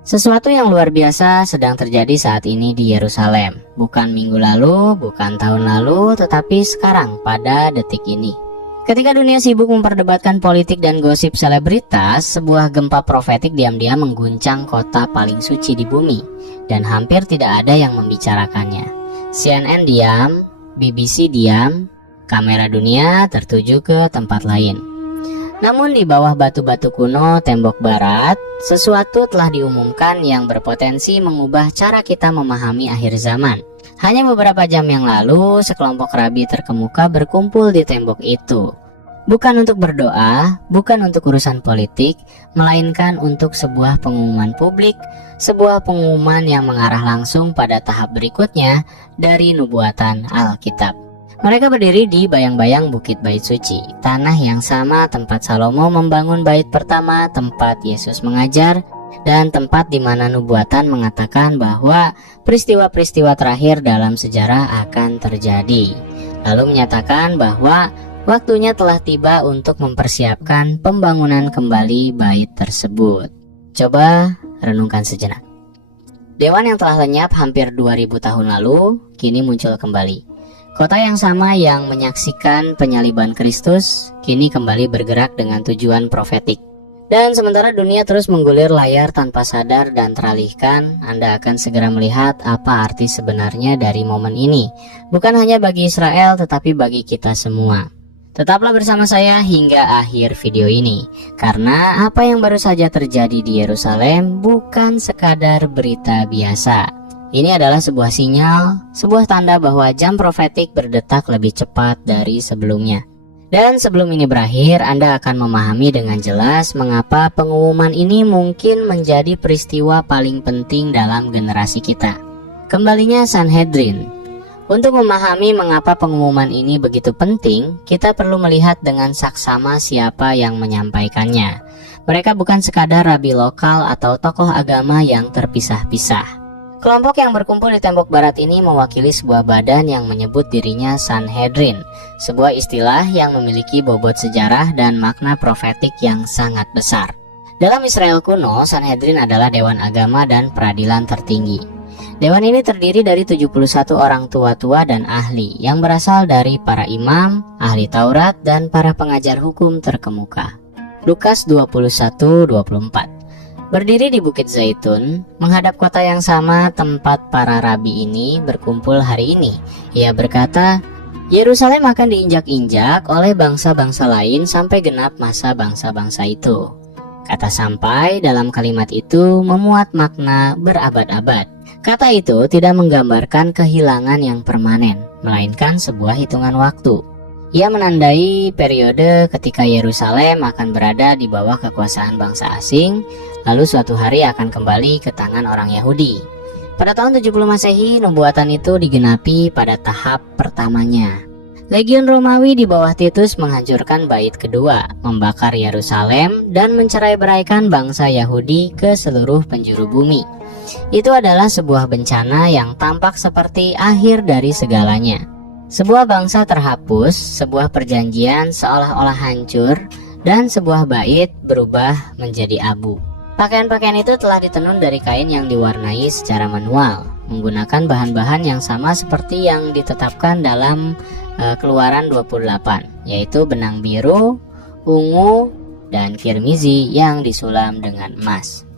Sesuatu yang luar biasa sedang terjadi saat ini di Yerusalem. Bukan minggu lalu, bukan tahun lalu, tetapi sekarang pada detik ini. Ketika dunia sibuk memperdebatkan politik dan gosip selebritas, sebuah gempa profetik diam-diam mengguncang kota paling suci di bumi, dan hampir tidak ada yang membicarakannya. CNN diam, BBC diam, kamera dunia tertuju ke tempat lain. Namun di bawah batu-batu kuno tembok barat, sesuatu telah diumumkan yang berpotensi mengubah cara kita memahami akhir zaman. Hanya beberapa jam yang lalu, sekelompok rabi terkemuka berkumpul di tembok itu. Bukan untuk berdoa, bukan untuk urusan politik, melainkan untuk sebuah pengumuman publik, sebuah pengumuman yang mengarah langsung pada tahap berikutnya dari nubuatan Alkitab. Mereka berdiri di bayang-bayang Bukit Bait Suci, tanah yang sama tempat Salomo membangun bait pertama, tempat Yesus mengajar, dan tempat di mana nubuatan mengatakan bahwa peristiwa-peristiwa terakhir dalam sejarah akan terjadi. Lalu menyatakan bahwa waktunya telah tiba untuk mempersiapkan pembangunan kembali bait tersebut. Coba renungkan sejenak. Dewan yang telah lenyap hampir 2000 tahun lalu, kini muncul kembali. Kota yang sama yang menyaksikan penyaliban Kristus kini kembali bergerak dengan tujuan profetik. Dan sementara dunia terus menggulir layar tanpa sadar dan teralihkan, Anda akan segera melihat apa arti sebenarnya dari momen ini. Bukan hanya bagi Israel tetapi bagi kita semua. Tetaplah bersama saya hingga akhir video ini, karena apa yang baru saja terjadi di Yerusalem bukan sekadar berita biasa. Ini adalah sebuah sinyal, sebuah tanda bahwa jam profetik berdetak lebih cepat dari sebelumnya. Dan sebelum ini berakhir, Anda akan memahami dengan jelas mengapa pengumuman ini mungkin menjadi peristiwa paling penting dalam generasi kita. Kembalinya Sanhedrin. Untuk memahami mengapa pengumuman ini begitu penting, kita perlu melihat dengan saksama siapa yang menyampaikannya. Mereka bukan sekadar rabi lokal atau tokoh agama yang terpisah-pisah. Kelompok yang berkumpul di tembok barat ini mewakili sebuah badan yang menyebut dirinya Sanhedrin, sebuah istilah yang memiliki bobot sejarah dan makna profetik yang sangat besar. Dalam Israel kuno, Sanhedrin adalah dewan agama dan peradilan tertinggi. Dewan ini terdiri dari 71 orang tua-tua dan ahli yang berasal dari para imam, ahli Taurat, dan para pengajar hukum terkemuka. Lukas 21:24. Berdiri di Bukit Zaitun, menghadap kota yang sama tempat para rabi ini berkumpul hari ini. Ia berkata, Yerusalem akan diinjak-injak oleh bangsa-bangsa lain sampai genap masa bangsa-bangsa itu. Kata sampai dalam kalimat itu memuat makna berabad-abad. Kata itu tidak menggambarkan kehilangan yang permanen, melainkan sebuah hitungan waktu. Ia menandai periode ketika Yerusalem akan berada di bawah kekuasaan bangsa asing, lalu suatu hari akan kembali ke tangan orang Yahudi. Pada tahun 70 Masehi, nubuatan itu digenapi pada tahap pertamanya. Legiun Romawi di bawah Titus menghancurkan bait kedua, membakar Yerusalem, dan mencerai-beraikan bangsa Yahudi ke seluruh penjuru bumi. Itu adalah sebuah bencana yang tampak seperti akhir dari segalanya. Sebuah bangsa terhapus, sebuah perjanjian seolah-olah hancur, dan sebuah bait berubah menjadi abu. Pakaian-pakaian itu telah ditenun dari kain yang diwarnai secara manual, menggunakan bahan-bahan yang sama seperti yang ditetapkan dalam Keluaran 28, yaitu benang biru, ungu, dan kirmizi yang disulam dengan emas.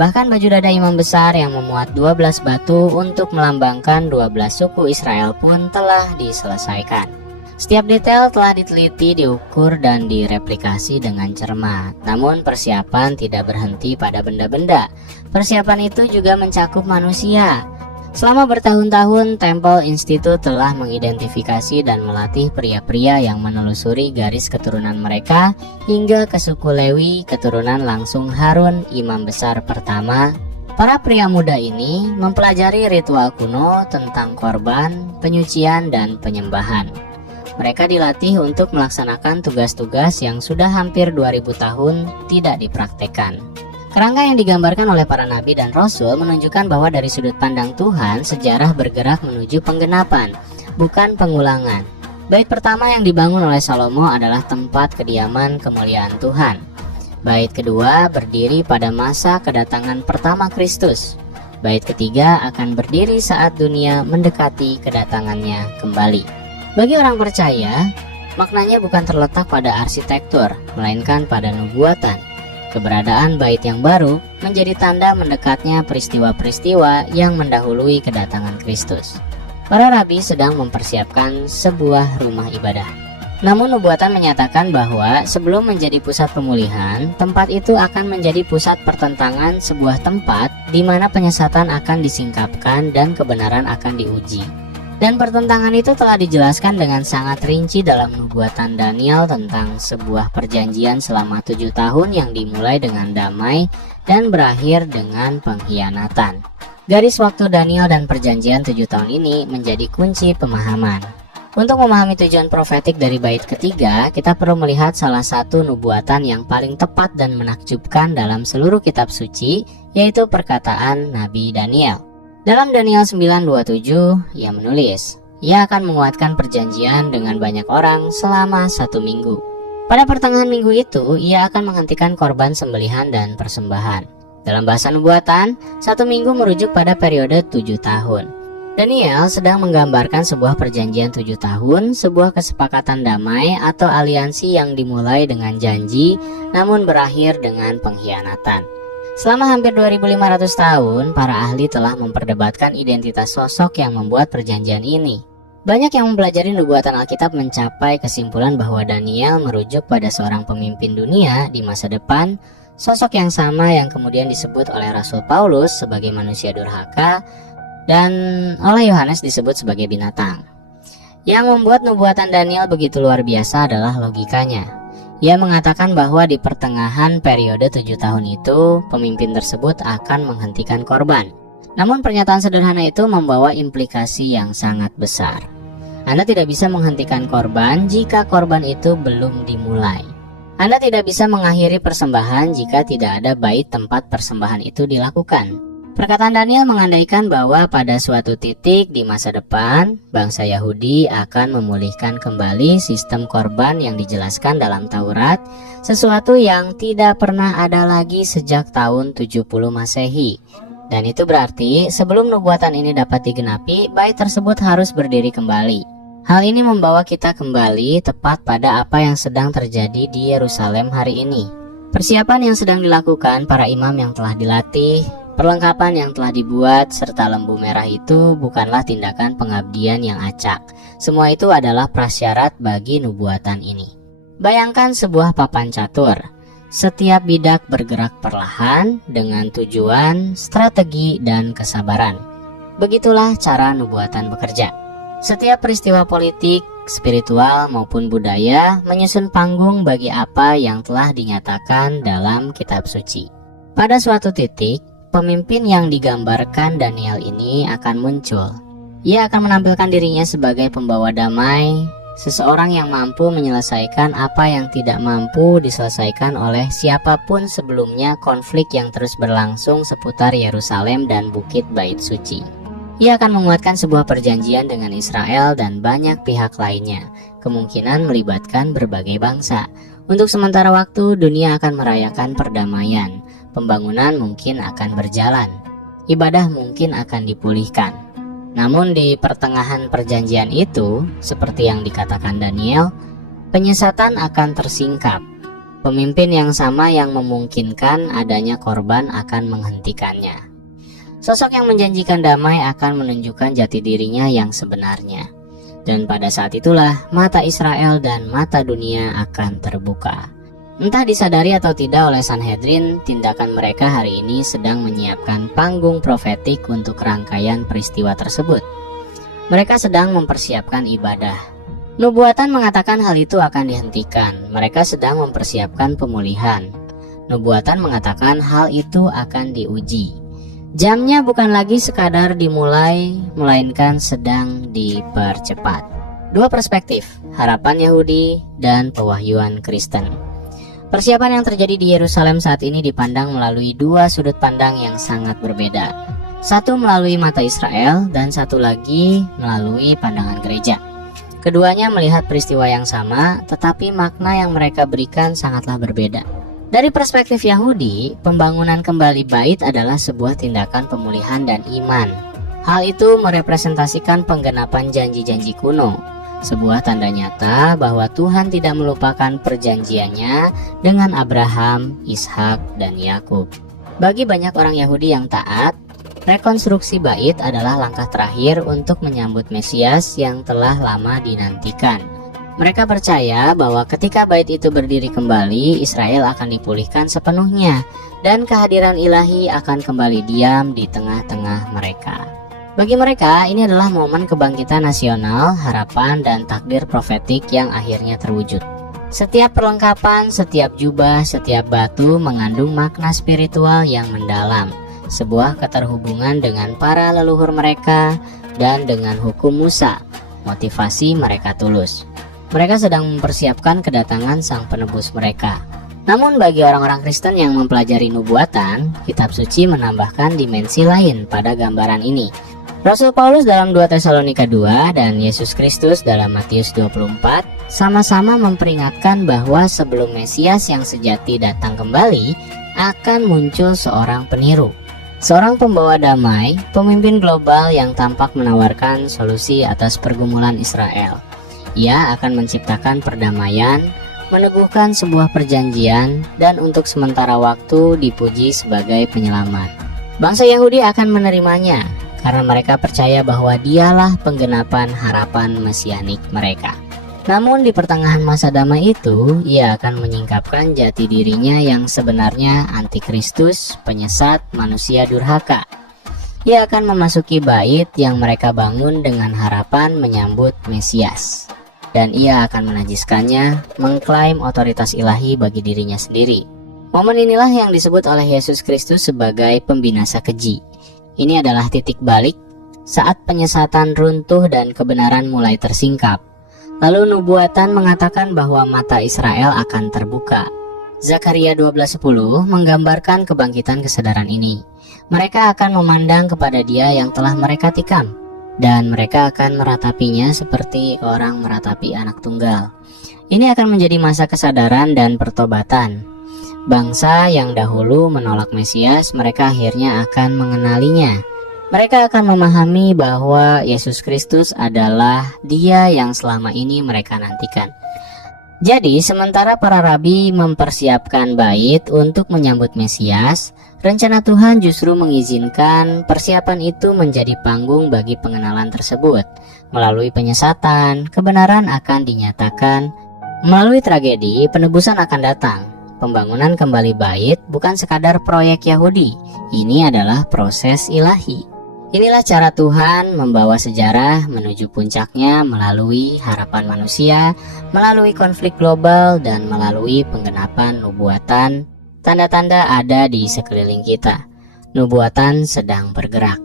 Bahkan baju dada imam besar yang memuat 12 batu untuk melambangkan 12 suku Israel pun telah diselesaikan. Setiap detail telah diteliti, diukur, dan direplikasi dengan cermat. Namun persiapan tidak berhenti pada benda-benda. Persiapan itu juga mencakup manusia. Selama bertahun-tahun, Temple Institute telah mengidentifikasi dan melatih pria-pria yang menelusuri garis keturunan mereka hingga ke suku Lewi, keturunan langsung Harun, imam besar pertama. Para pria muda ini mempelajari ritual kuno tentang korban, penyucian, dan penyembahan. Mereka dilatih untuk melaksanakan tugas-tugas yang sudah hampir 2000 tahun tidak dipraktekkan. Kerangka yang digambarkan oleh para nabi dan rasul menunjukkan bahwa dari sudut pandang Tuhan, sejarah bergerak menuju penggenapan, bukan pengulangan. Bait pertama yang dibangun oleh Salomo adalah tempat kediaman kemuliaan Tuhan. Bait kedua berdiri pada masa kedatangan pertama Kristus. Bait ketiga akan berdiri saat dunia mendekati kedatangannya kembali. Bagi orang percaya, maknanya bukan terletak pada arsitektur, melainkan pada nubuatan. Keberadaan bait yang baru menjadi tanda mendekatnya peristiwa-peristiwa yang mendahului kedatangan Kristus. Para rabi sedang mempersiapkan sebuah rumah ibadah. Namun nubuatan menyatakan bahwa sebelum menjadi pusat pemulihan, tempat itu akan menjadi pusat pertentangan, sebuah tempat di mana penyesatan akan disingkapkan dan kebenaran akan diuji. Dan pertentangan itu telah dijelaskan dengan sangat rinci dalam nubuatan Daniel tentang sebuah perjanjian selama 7 tahun yang dimulai dengan damai dan berakhir dengan pengkhianatan. Garis waktu Daniel dan perjanjian 7 tahun ini menjadi kunci pemahaman. Untuk memahami tujuan profetik dari bait ketiga, kita perlu melihat salah satu nubuatan yang paling tepat dan menakjubkan dalam seluruh kitab suci, yaitu perkataan Nabi Daniel. Dalam Daniel 9:27, ia menulis, ia akan menguatkan perjanjian dengan banyak orang selama 1 minggu. Pada pertengahan minggu itu, ia akan menghentikan korban sembelihan dan persembahan. Dalam bahasa nubuatan, 1 minggu merujuk pada periode 7 tahun. Daniel sedang menggambarkan sebuah perjanjian 7 tahun, sebuah kesepakatan damai atau aliansi yang dimulai dengan janji, namun berakhir dengan pengkhianatan. Selama hampir 2500 tahun, para ahli telah memperdebatkan identitas sosok yang membuat perjanjian ini. Banyak yang mempelajari nubuatan Alkitab mencapai kesimpulan bahwa Daniel merujuk pada seorang pemimpin dunia di masa depan, sosok yang sama yang kemudian disebut oleh Rasul Paulus sebagai manusia durhaka, dan oleh Yohanes disebut sebagai binatang. Yang membuat nubuatan Daniel begitu luar biasa adalah logikanya. Ia mengatakan bahwa di pertengahan periode 7 tahun itu, pemimpin tersebut akan menghentikan korban. Namun pernyataan sederhana itu membawa implikasi yang sangat besar. Anda tidak bisa menghentikan korban jika korban itu belum dimulai. Anda tidak bisa mengakhiri persembahan jika tidak ada bait tempat persembahan itu dilakukan. Perkataan Daniel mengandaikan bahwa pada suatu titik di masa depan, bangsa Yahudi akan memulihkan kembali sistem korban yang dijelaskan dalam Taurat, sesuatu yang tidak pernah ada lagi sejak tahun 70 Masehi. Dan itu berarti sebelum nubuatan ini dapat digenapi, bait tersebut harus berdiri kembali. Hal ini membawa kita kembali tepat pada apa yang sedang terjadi di Yerusalem hari ini. Persiapan yang sedang dilakukan para imam yang telah dilatih, perlengkapan yang telah dibuat, serta lembu merah itu bukanlah tindakan pengabdian yang acak. Semua itu adalah prasyarat bagi nubuatan ini. Bayangkan sebuah papan catur. Setiap bidak bergerak perlahan dengan tujuan, strategi, dan kesabaran. Begitulah cara nubuatan bekerja. Setiap peristiwa politik, spiritual, maupun budaya menyusun panggung bagi apa yang telah dinyatakan dalam kitab suci. Pada suatu titik, pemimpin yang digambarkan Daniel ini akan muncul. Ia akan menampilkan dirinya sebagai pembawa damai, seseorang yang mampu menyelesaikan apa yang tidak mampu diselesaikan oleh siapapun sebelumnya konflik yang terus berlangsung seputar Yerusalem dan Bukit Bait Suci. Ia akan menguatkan sebuah perjanjian dengan Israel dan banyak pihak lainnya, kemungkinan melibatkan berbagai bangsa. Untuk sementara waktu, dunia akan merayakan perdamaian. Pembangunan mungkin akan berjalan, ibadah mungkin akan dipulihkan. Namun di pertengahan perjanjian itu, seperti yang dikatakan Daniel, penyesatan akan tersingkap. Pemimpin yang sama yang memungkinkan adanya korban akan menghentikannya. Sosok yang menjanjikan damai akan menunjukkan jati dirinya yang sebenarnya. Dan pada saat itulah mata Israel dan mata dunia akan terbuka. Entah disadari atau tidak oleh Sanhedrin, tindakan mereka hari ini sedang menyiapkan panggung profetik untuk rangkaian peristiwa tersebut. Mereka sedang mempersiapkan ibadah. Nubuatan mengatakan hal itu akan dihentikan. Mereka sedang mempersiapkan pemulihan. Nubuatan mengatakan hal itu akan diuji. Jamnya bukan lagi sekadar dimulai, melainkan sedang dipercepat. Dua perspektif, harapan Yahudi dan pewahyuan Kristen. Persiapan yang terjadi di Yerusalem saat ini dipandang melalui dua sudut pandang yang sangat berbeda. Satu melalui mata Israel dan satu lagi melalui pandangan gereja. Keduanya melihat peristiwa yang sama, tetapi makna yang mereka berikan sangatlah berbeda. Dari perspektif Yahudi, pembangunan kembali bait adalah sebuah tindakan pemulihan dan iman. Hal itu merepresentasikan penggenapan janji-janji kuno, sebuah tanda nyata bahwa Tuhan tidak melupakan perjanjiannya dengan Abraham, Ishak, dan Yakub. Bagi banyak orang Yahudi yang taat, rekonstruksi bait adalah langkah terakhir untuk menyambut Mesias yang telah lama dinantikan. Mereka percaya bahwa ketika bait itu berdiri kembali, Israel akan dipulihkan sepenuhnya, dan kehadiran ilahi akan kembali diam di tengah-tengah mereka. Bagi mereka, ini adalah momen kebangkitan nasional, harapan, dan takdir profetik yang akhirnya terwujud. Setiap perlengkapan, setiap jubah, setiap batu mengandung makna spiritual yang mendalam, sebuah keterhubungan dengan para leluhur mereka dan dengan hukum Musa, motivasi mereka tulus. Mereka sedang mempersiapkan kedatangan sang penebus mereka. Namun bagi orang-orang Kristen yang mempelajari nubuatan, kitab suci menambahkan dimensi lain pada gambaran ini. Rasul Paulus dalam 2 Tesalonika 2 dan Yesus Kristus dalam Matius 24 sama-sama memperingatkan bahwa sebelum Mesias yang sejati datang kembali, akan muncul seorang peniru. Seorang pembawa damai, pemimpin global yang tampak menawarkan solusi atas pergumulan Israel. Ia akan menciptakan perdamaian, meneguhkan sebuah perjanjian, dan untuk sementara waktu dipuji sebagai penyelamat. Bangsa Yahudi akan menerimanya, karena mereka percaya bahwa dialah penggenapan harapan mesianik mereka. Namun di pertengahan masa damai itu, ia akan menyingkapkan jati dirinya yang sebenarnya antikristus, penyesat, manusia durhaka. Ia akan memasuki bait yang mereka bangun dengan harapan menyambut Mesias. Dan ia akan menajiskannya, mengklaim otoritas ilahi bagi dirinya sendiri. Momen inilah yang disebut oleh Yesus Kristus sebagai pembinasa keji. Ini adalah titik balik saat penyesatan runtuh dan kebenaran mulai tersingkap. Lalu nubuatan mengatakan bahwa mata Israel akan terbuka. Zakaria 12:10 menggambarkan kebangkitan kesadaran ini. Mereka akan memandang kepada Dia yang telah mereka tikam, dan mereka akan meratapinya seperti orang meratapi anak tunggal. Ini akan menjadi masa kesadaran dan pertobatan. Bangsa yang dahulu menolak Mesias, mereka akhirnya akan mengenalinya. Mereka akan memahami bahwa Yesus Kristus adalah Dia yang selama ini mereka nantikan. Jadi, sementara para rabi mempersiapkan bait untuk menyambut Mesias, rencana Tuhan justru mengizinkan persiapan itu menjadi panggung bagi pengenalan tersebut. Melalui penyesatan, kebenaran akan dinyatakan. Melalui tragedi, penebusan akan datang. Pembangunan kembali bait bukan sekadar proyek Yahudi, ini adalah proses ilahi. Inilah cara Tuhan membawa sejarah menuju puncaknya melalui harapan manusia, melalui konflik global, dan melalui penggenapan nubuatan. Tanda-tanda ada di sekeliling kita. Nubuatan sedang bergerak.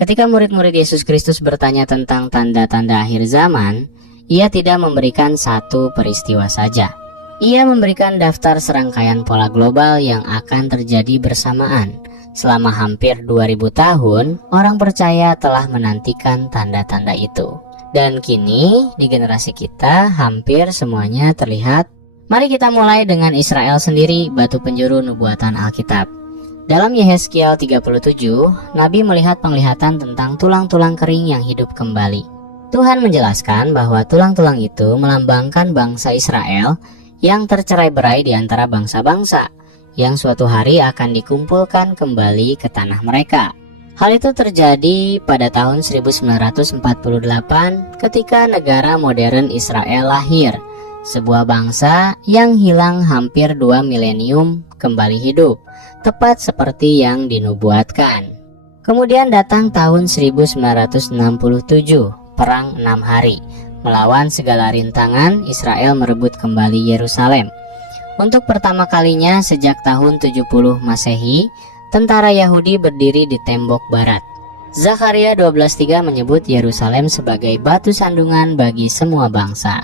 Ketika murid-murid Yesus Kristus bertanya tentang tanda-tanda akhir zaman, ia tidak memberikan satu peristiwa saja. Ia memberikan daftar serangkaian pola global yang akan terjadi bersamaan. Selama hampir 2000 tahun, orang percaya telah menantikan tanda-tanda itu. Dan kini, di generasi kita, hampir semuanya terlihat. Mari kita mulai dengan Israel sendiri, batu penjuru nubuatan Alkitab. Dalam Yehezkiel 37, Nabi melihat penglihatan tentang tulang-tulang kering yang hidup kembali. Tuhan menjelaskan bahwa tulang-tulang itu melambangkan bangsa Israel yang tercerai-berai di antara bangsa-bangsa, yang suatu hari akan dikumpulkan kembali ke tanah mereka. Hal itu terjadi pada tahun 1948 ketika negara modern Israel lahir, sebuah bangsa yang hilang hampir 2 milenium kembali hidup, tepat seperti yang dinubuatkan. Kemudian datang tahun 1967, Perang 6 Hari. Melawan segala rintangan, Israel merebut kembali Yerusalem. Untuk pertama kalinya sejak tahun 70 Masehi, tentara Yahudi berdiri di tembok barat. Zakaria 12:3 menyebut Yerusalem sebagai batu sandungan bagi semua bangsa.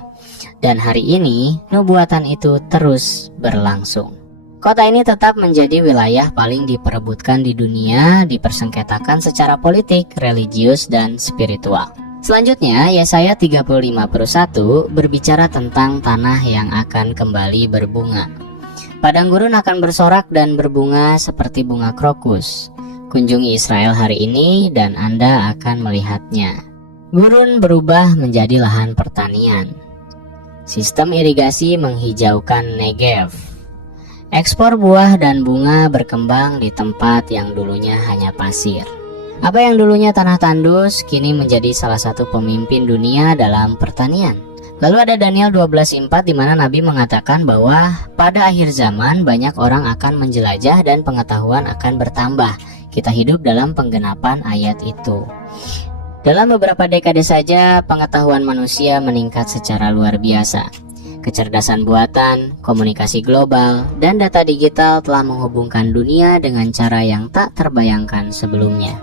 Dan hari ini, nubuatan itu terus berlangsung. Kota ini tetap menjadi wilayah paling diperebutkan di dunia, dipersengketakan secara politik, religius, dan spiritual. Selanjutnya, Yesaya 35:1 berbicara tentang tanah yang akan kembali berbunga. Padang gurun akan bersorak dan berbunga seperti bunga krokus. Kunjungi Israel hari ini dan Anda akan melihatnya. Gurun berubah menjadi lahan pertanian. Sistem irigasi menghijaukan Negev. Ekspor buah dan bunga berkembang di tempat yang dulunya hanya pasir. Apa yang dulunya tanah tandus kini menjadi salah satu pemimpin dunia dalam pertanian. Lalu ada Daniel 12:4 di mana Nabi mengatakan bahwa pada akhir zaman banyak orang akan menjelajah dan pengetahuan akan bertambah. Kita hidup dalam penggenapan ayat itu. Dalam beberapa dekade saja pengetahuan manusia meningkat secara luar biasa. Kecerdasan buatan, komunikasi global, dan data digital telah menghubungkan dunia dengan cara yang tak terbayangkan sebelumnya.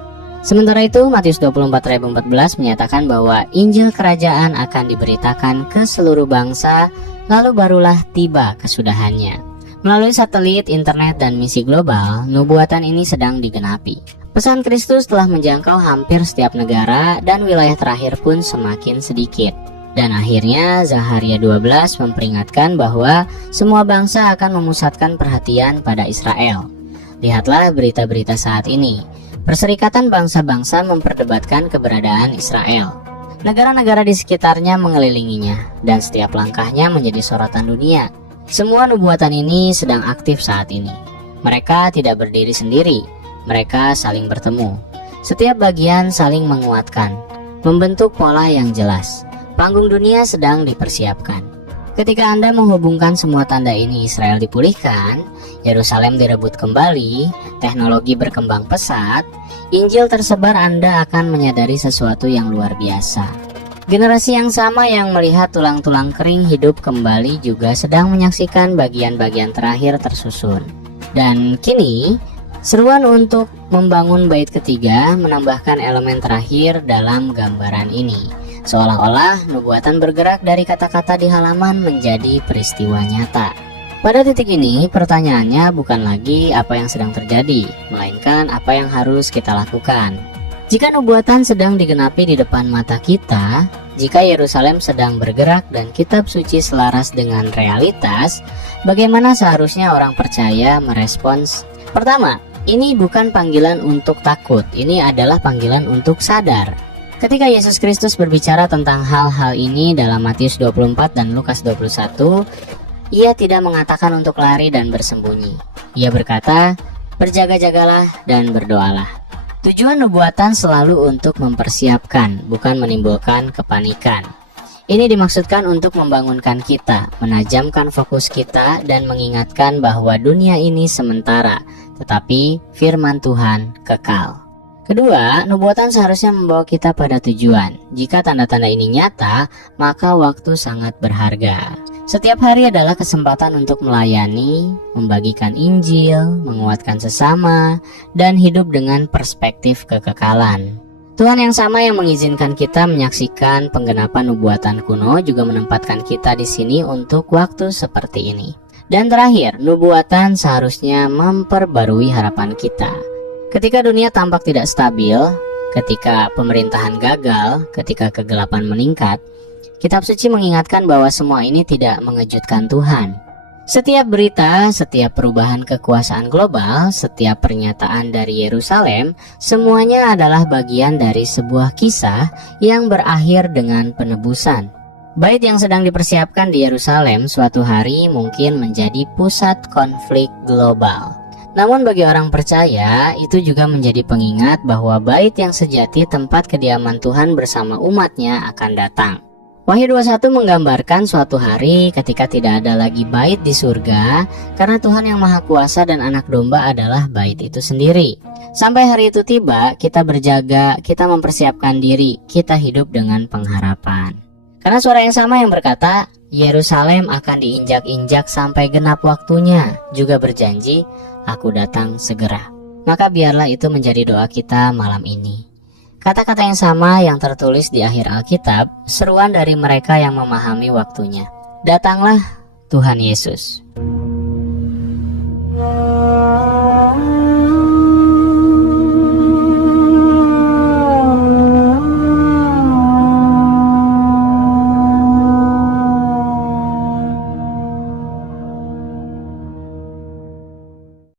Sementara itu, Matius 24:14 menyatakan bahwa Injil Kerajaan akan diberitakan ke seluruh bangsa, lalu barulah tiba kesudahannya. Melalui satelit, internet, dan misi global, nubuatan ini sedang digenapi. Pesan Kristus telah menjangkau hampir setiap negara dan wilayah terakhir pun semakin sedikit. Dan akhirnya Zaharia 12 memperingatkan bahwa semua bangsa akan memusatkan perhatian pada Israel. Lihatlah berita-berita saat ini. Perserikatan bangsa-bangsa memperdebatkan keberadaan Israel. Negara-negara di sekitarnya mengelilinginya dan setiap langkahnya menjadi sorotan dunia. Semua nubuatan ini sedang aktif saat ini. Mereka tidak berdiri sendiri. Mereka saling bertemu. Setiap bagian saling menguatkan, membentuk pola yang jelas. Panggung dunia sedang dipersiapkan. Ketika Anda menghubungkan semua tanda ini, Israel dipulihkan, Yerusalem direbut kembali, teknologi berkembang pesat, Injil tersebar, Anda akan menyadari sesuatu yang luar biasa. Generasi yang sama yang melihat tulang-tulang kering hidup kembali juga sedang menyaksikan bagian-bagian terakhir tersusun. Dan kini, seruan untuk membangun bait ketiga menambahkan elemen terakhir dalam gambaran ini. Seolah-olah nubuatan bergerak dari kata-kata di halaman menjadi peristiwa nyata. Pada titik ini, pertanyaannya bukan lagi apa yang sedang terjadi, melainkan apa yang harus kita lakukan. Jika nubuatan sedang digenapi di depan mata kita, jika Yerusalem sedang bergerak dan kitab suci selaras dengan realitas, bagaimana seharusnya orang percaya merespons? Pertama, ini bukan panggilan untuk takut, ini adalah panggilan untuk sadar. Ketika Yesus Kristus berbicara tentang hal-hal ini dalam Matius 24 dan Lukas 21, Ia tidak mengatakan untuk lari dan bersembunyi. Ia berkata, berjaga-jagalah dan berdoalah. Tujuan nubuatan selalu untuk mempersiapkan, bukan menimbulkan kepanikan. Ini dimaksudkan untuk membangunkan kita, menajamkan fokus kita, dan mengingatkan bahwa dunia ini sementara, tetapi firman Tuhan kekal. Kedua, nubuatan seharusnya membawa kita pada tujuan. Jika tanda-tanda ini nyata, maka waktu sangat berharga. Setiap hari adalah kesempatan untuk melayani, membagikan Injil, menguatkan sesama, dan hidup dengan perspektif kekekalan. Tuhan yang sama yang mengizinkan kita menyaksikan penggenapan nubuatan kuno juga menempatkan kita di sini untuk waktu seperti ini. Dan terakhir, nubuatan seharusnya memperbarui harapan kita. Ketika dunia tampak tidak stabil, ketika pemerintahan gagal, ketika kegelapan meningkat, kitab suci mengingatkan bahwa semua ini tidak mengejutkan Tuhan. Setiap berita, setiap perubahan kekuasaan global, setiap pernyataan dari Yerusalem, semuanya adalah bagian dari sebuah kisah yang berakhir dengan penebusan. Bait yang sedang dipersiapkan di Yerusalem suatu hari mungkin menjadi pusat konflik global. Namun bagi orang percaya, itu juga menjadi pengingat bahwa bait yang sejati tempat kediaman Tuhan bersama umatnya akan datang. Wahyu 21 menggambarkan suatu hari ketika tidak ada lagi bait di surga, karena Tuhan yang Maha Kuasa dan Anak Domba adalah bait itu sendiri. Sampai hari itu tiba, kita berjaga, kita mempersiapkan diri, kita hidup dengan pengharapan. Karena suara yang sama yang berkata, Yerusalem akan diinjak-injak sampai genap waktunya, juga berjanji, Aku datang segera. Maka biarlah itu menjadi doa kita malam ini. Kata-kata yang sama yang tertulis di akhir Alkitab, seruan dari mereka yang memahami waktunya. Datanglah Tuhan Yesus.